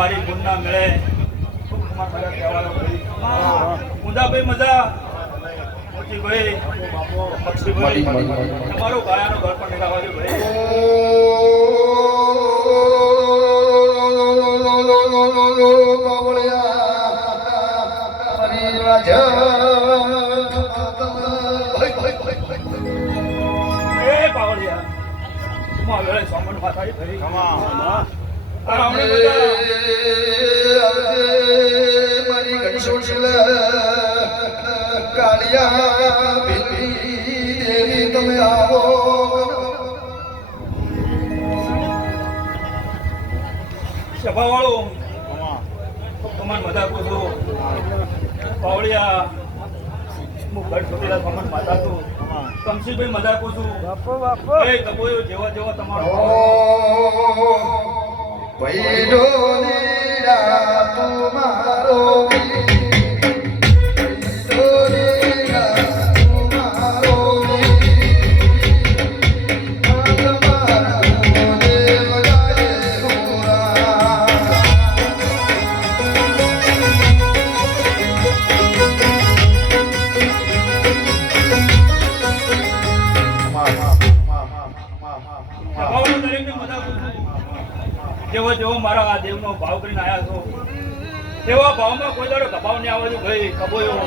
મારી ગુણ મળે. મુંદાભાઈ મજા? મોતીભાઈ બક્ષીભાઈ તમારું ગાયાનું ઘર પણ નિરાવા દો ભાઈ. એ પાવડિયા હું આ વેળે સોમણ ફરી. સભાવાળો તમારે મજા પૂછો પાવળિયા હું ઘર છોટેલા સમાન માતા છું કમશીભાઈ મજા પૂછું એ કબોયો જેવા જેવા તમારો. પૈડો જેવો જેવો મારા આ દેવનો ભાવ કરીને આવ્યા છો, તેવા ભાવમાં કોઈ દાડો દબાવ નહીં આવે ભાઈ કબોયો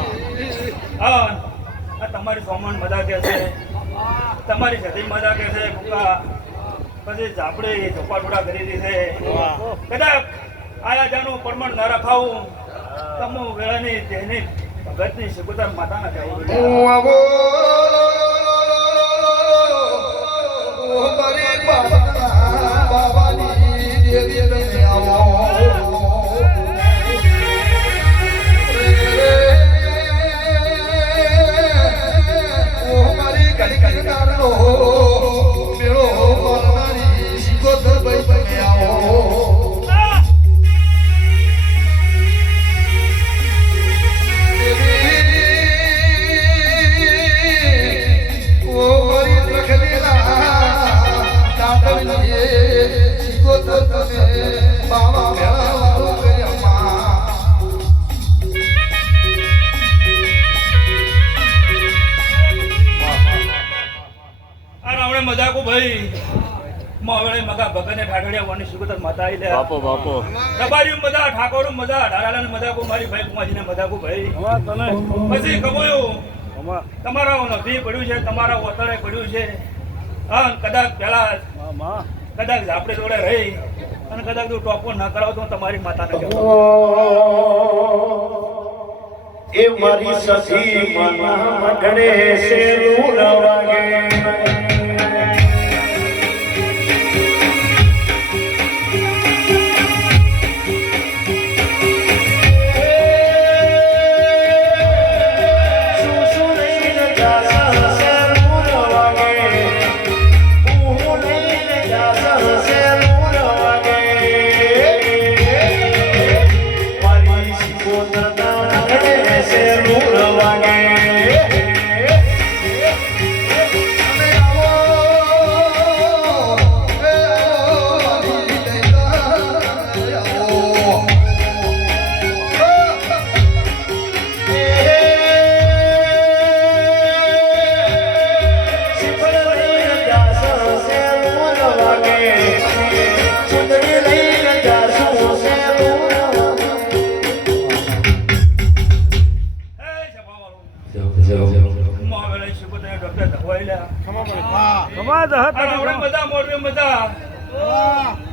હા તમારી સોમણ મજા કે છે? તમારી જતી મજા કે છે? ભૂકા પછી ઝાપડે ઝોપાટોડા કરી દીધે. કદાચ આયા જાનું પરમણ ના રખાવું. તમો વેળાની જેની ભગતની શિકોતર માતાના કહેવું મગા ભગને ઠાઠડિયા વાની શિકોતર માતા આઈ લે. બાપો બાપો. દબારી મજા ઠાકોર મજા ઢાળાલા મજા કો મારી ભાઈ કુમાજીને મજાકો ભાઈ. પછી કબોયો તમારા નથી પડ્યું છે તમારા વતરે પડ્યું છે. હા કદાચ પેલા કદાચ આપણે જોડે રહી અને કદાચ તું ટોપો ન કરાવ તો તમારી માતાને એ મારી સખી મના મઢડે શેરું વાગે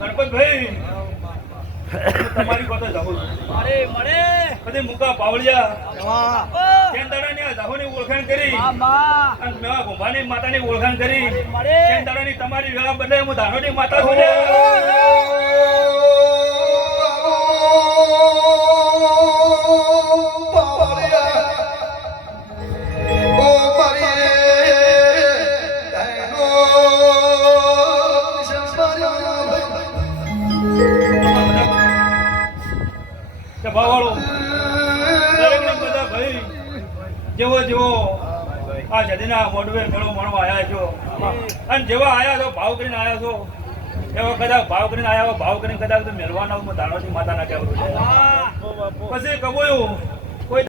ગણપતભાઈ. તમારી પાસે જાઉં પછી મુકા પાવળિયા ચેન્દાડાની જાહોની ઓળખાણ કરી. અને મેવા ગોંભાની માતાની ઓળખાણ કરી. ચેન્દાડાની તમારી વેળા બદલે હું ધાનોની માતા છું. લે. સભાવાળો દરેકને બધા ભાઈ જેવો જેવો આ જદીના મોડવે મેળો મળવા આવ્યા છો અને જેવા આયા છો ભાવ કરીને આયા છો એવો કદાચ ભાવ કરીને આયા હોય, ભાવ કરીને કદાચ મેળવાના હું ધાણોજી માતાના કહેવાનું પછી કબોયું